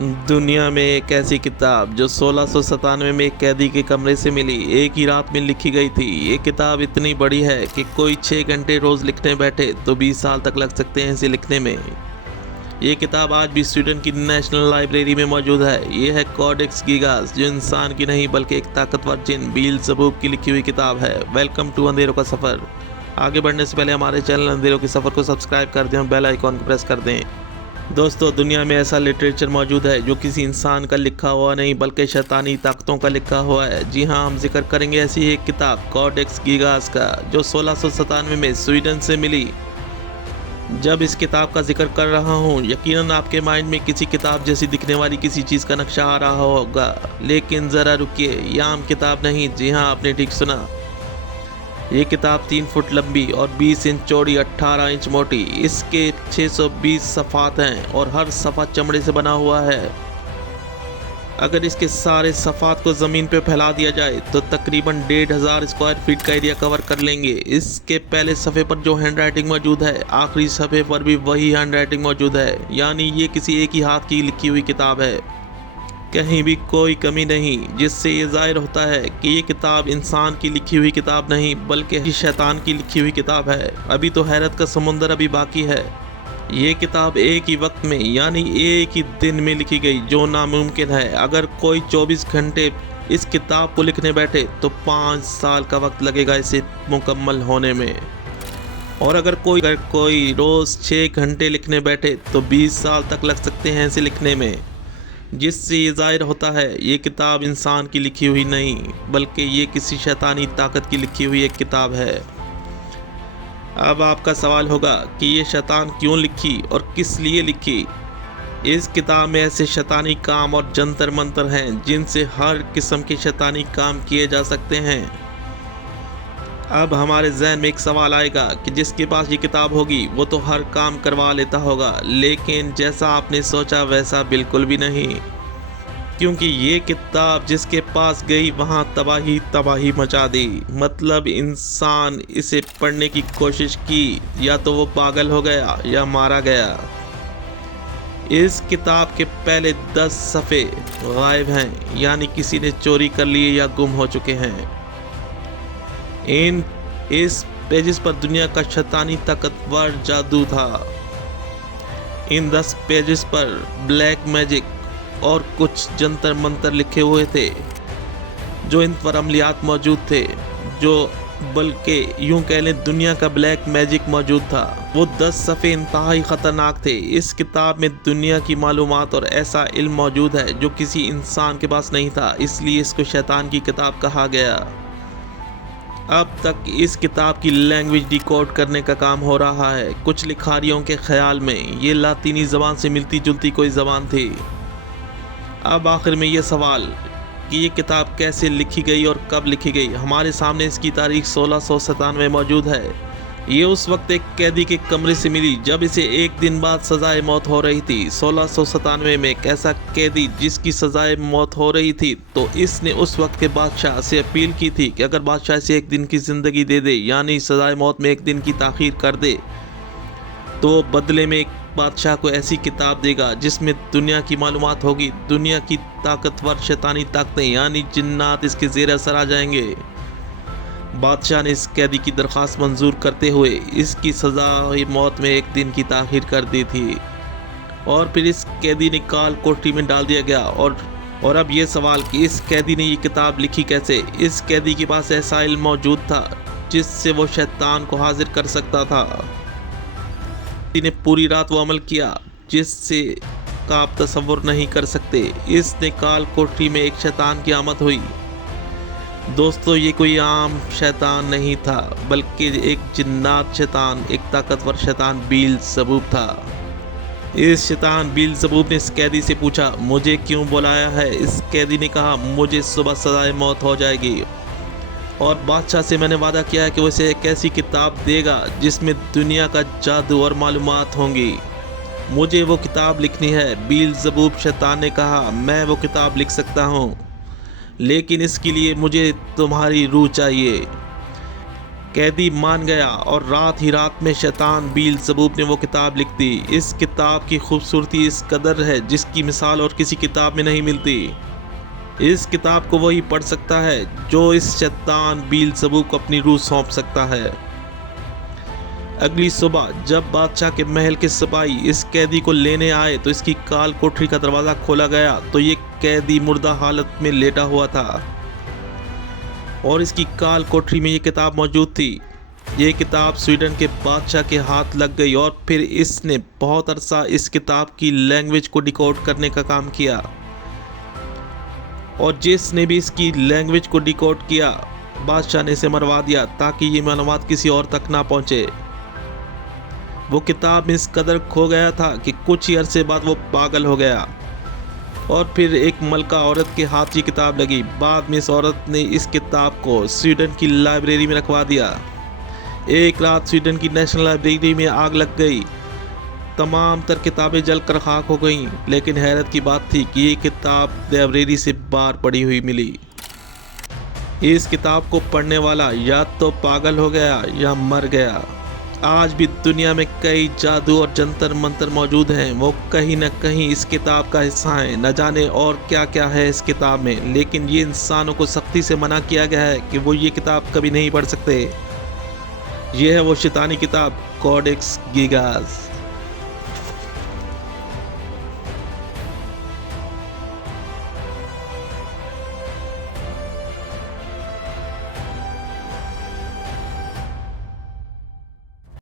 दुनिया में एक ऐसी किताब जो 1697 में एक कैदी के कमरे से मिली, एक ही रात में लिखी गई थी। ये किताब इतनी बड़ी है कि कोई 6 घंटे रोज़ लिखने बैठे तो 20 साल तक लग सकते हैं इसे लिखने में। ये किताब आज भी स्वीडन की नेशनल लाइब्रेरी में मौजूद है। ये है कॉडेक्स गीगास, जो इंसान की नहीं बल्कि एक ताकतवर जिन बीएल्ज़ेबूब की लिखी हुई किताब है। वेलकम टू अंधेरों का सफ़र। आगे बढ़ने से पहले हमारे चैनल अंधेरों के सफ़र को सब्सक्राइब कर दें और बेल आइकॉन को प्रेस कर दें। दोस्तों, दुनिया में ऐसा लिटरेचर मौजूद है जो किसी इंसान का लिखा हुआ नहीं बल्कि शैतानी ताकतों का लिखा हुआ है। जी हाँ, हम जिक्र करेंगे ऐसी एक किताब कॉडेक्स गीगास का, जो 1697 में स्वीडन से मिली। जब इस किताब का जिक्र कर रहा हूँ, यकीनन आपके माइंड में किसी किताब जैसी दिखने वाली किसी चीज़ का नक्शा आ रहा होगा, लेकिन ज़रा रुकिए, यह आम किताब नहीं। जी हाँ, आपने ठीक सुना। ये किताब 3 फुट लंबी और 20 इंच चौड़ी, 18 इंच मोटी। इसके 620 सफ़ात हैं और हर सफ़ा चमड़े से बना हुआ है। अगर इसके सारे सफ़ात को ज़मीन पे फैला दिया जाए तो तकरीबन 1500 स्क्वायर फीट का एरिया कवर कर लेंगे। इसके पहले सफ़े पर जो हैंड राइटिंग मौजूद है, आखिरी सफ़े पर भी वही हैंड राइटिंग मौजूद है, यानी ये किसी एक ही हाथ की लिखी हुई किताब है। कहीं भी कोई कमी नहीं, जिससे ये ज़ाहिर होता है कि ये किताब इंसान की लिखी हुई किताब नहीं बल्कि शैतान की लिखी हुई किताब है। अभी तो हैरत का समुंदर अभी बाकी है। ये किताब एक ही वक्त में, यानी एक ही दिन में लिखी गई, जो नामुमकिन है। अगर कोई 24 घंटे इस किताब को लिखने बैठे तो 5 साल का वक्त लगेगा इसे मुकम्मल होने में। और अगर कोई रोज़ 6 घंटे लिखने बैठे तो 20 साल तक लग सकते हैं इसे लिखने में। जिससे ये ज़ाहिर होता है ये किताब इंसान की लिखी हुई नहीं बल्कि ये किसी शैतानी ताकत की लिखी हुई एक किताब है। अब आपका सवाल होगा कि ये शैतान क्यों लिखी और किस लिए लिखी। इस किताब में ऐसे शैतानी काम और जंतर मंतर हैं जिनसे हर किस्म के शैतानी काम किए जा सकते हैं। अब हमारे जहन में एक सवाल आएगा कि जिसके पास ये किताब होगी वो तो हर काम करवा लेता होगा, लेकिन जैसा आपने सोचा वैसा बिल्कुल भी नहीं, क्योंकि ये किताब जिसके पास गई वहाँ तबाही तबाही मचा दी। मतलब इंसान इसे पढ़ने की कोशिश की, या तो वो पागल हो गया या मारा गया। इस किताब के पहले 10 सफ़े गायब हैं, यानी किसी ने चोरी कर लिए या गुम हो चुके हैं। इस पेजेस पर दुनिया का शैतानी ताकतवर जादू था। इन 10 पेजेस पर ब्लैक मैजिक और कुछ जंतर मंतर लिखे हुए थे, जो इन पर अमलियात मौजूद थे, जो बल्कि यूं कह लें दुनिया का ब्लैक मैजिक मौजूद था। वो 10 सफ़े इंतहाई ख़तरनाक थे। इस किताब में दुनिया की मालूमात और ऐसा इल्म मौजूद है जो किसी इंसान के पास नहीं था, इसलिए इसको शैतान की किताब कहा गया। अब तक इस किताब की लैंग्वेज डिकोड करने का काम हो रहा है। कुछ लिखारियों के ख्याल में ये लातीनी ज़बान से मिलती जुलती कोई ज़बान थी। अब आखिर में ये सवाल कि ये किताब कैसे लिखी गई और कब लिखी गई। हमारे सामने इसकी तारीख 1697 मौजूद है। ये उस वक्त एक कैदी के कमरे से मिली जब इसे एक दिन बाद सजाए मौत हो रही थी। 1697 में एक ऐसा कैदी जिसकी सजाए मौत हो रही थी, तो इसने उस वक्त के बादशाह से अपील की थी कि अगर बादशाह इसे एक दिन की ज़िंदगी दे दे, यानी सजाए मौत में एक दिन की ताख़ीर कर दे, तो बदले में एक बादशाह को ऐसी किताब देगा जिसमें दुनिया की मालूमात होगी, दुनिया की ताकतवर शैतानी ताकतें यानी जिन्नात इसके ज़ेर असर आ जाएंगे। बादशाह ने इस कैदी की दरख्वास्त मंजूर करते हुए इसकी सज़ा मौत में एक दिन की ताख़ीर कर दी थी, और फिर इस कैदी ने काल कोठरी में डाल दिया गया। और अब ये सवाल कि इस कैदी ने ये किताब लिखी कैसे। इस कैदी के पास ऐसा इल्म मौजूद था जिससे वो शैतान को हाजिर कर सकता था। ने पूरी रात वो अमल किया जिससे का आप तसव्वुर नहीं कर सकते। इसने काल कोठरी में एक शैतान की आमद हुई। दोस्तों, ये कोई आम शैतान नहीं था बल्कि एक जिन्नात शैतान, एक ताकतवर शैतान बीएल्ज़ेबूब था। इस शैतान बीएल्ज़ेबूब ने इस कैदी से पूछा, मुझे क्यों बुलाया है। इस कैदी ने कहा, मुझे सुबह सजाए मौत हो जाएगी और बादशाह से मैंने वादा किया है कि वो इसे एक ऐसी किताब देगा जिसमें दुनिया का जादू और मालूमात होंगी। मुझे वो किताब लिखनी है। बीएल्ज़ेबूब शैतान ने कहा, मैं वो किताब लिख सकता हूँ, लेकिन इसके लिए मुझे तुम्हारी रूह चाहिए। कैदी मान गया और रात ही रात में शैतान बीलज़बूब ने वो किताब लिख दी। इस किताब की खूबसूरती इस कदर है जिसकी मिसाल और किसी किताब में नहीं मिलती। इस किताब को वही पढ़ सकता है जो इस शैतान बीलज़बूब को अपनी रूह सौंप सकता है। अगली सुबह जब बादशाह के महल के सिपाही इस कैदी को लेने आए तो इसकी काल कोठरी का दरवाज़ा खोला गया तो ये कैदी मुर्दा हालत में लेटा हुआ था और इसकी काल कोठरी में ये किताब मौजूद थी। ये किताब स्वीडन के बादशाह के हाथ लग गई और फिर इसने बहुत अरसा इस किताब की लैंग्वेज को डिकोड करने का काम किया और जिसने भी इसकी लैंग्वेज को डिकोड किया बादशाह ने इसे मरवा दिया ताकि ये मालूमात किसी और तक ना पहुंचे। वो किताब में इस कदर खो गया था कि कुछ ही अरसे बाद वो पागल हो गया और फिर एक मलका औरत के हाथ ये किताब लगी। बाद में इस औरत ने इस किताब को स्वीडन की लाइब्रेरी में रखवा दिया। एक रात स्वीडन की नेशनल लाइब्रेरी में आग लग गई, तमाम तर किताबें जलकर खाक हो गईं। लेकिन हैरत की बात थी कि ये किताब लाइब्रेरी से बाहर पड़ी हुई मिली। इस किताब को पढ़ने वाला या तो पागल हो गया या मर गया। आज भी दुनिया में कई जादू और जंतर मंतर मौजूद हैं, वो कहीं न कहीं इस किताब का हिस्सा हैं। न जाने और क्या क्या है इस किताब में, लेकिन ये इंसानों को सख्ती से मना किया गया है कि वो ये किताब कभी नहीं पढ़ सकते। ये है वो शैतानी किताब कोडेक्स गिगास।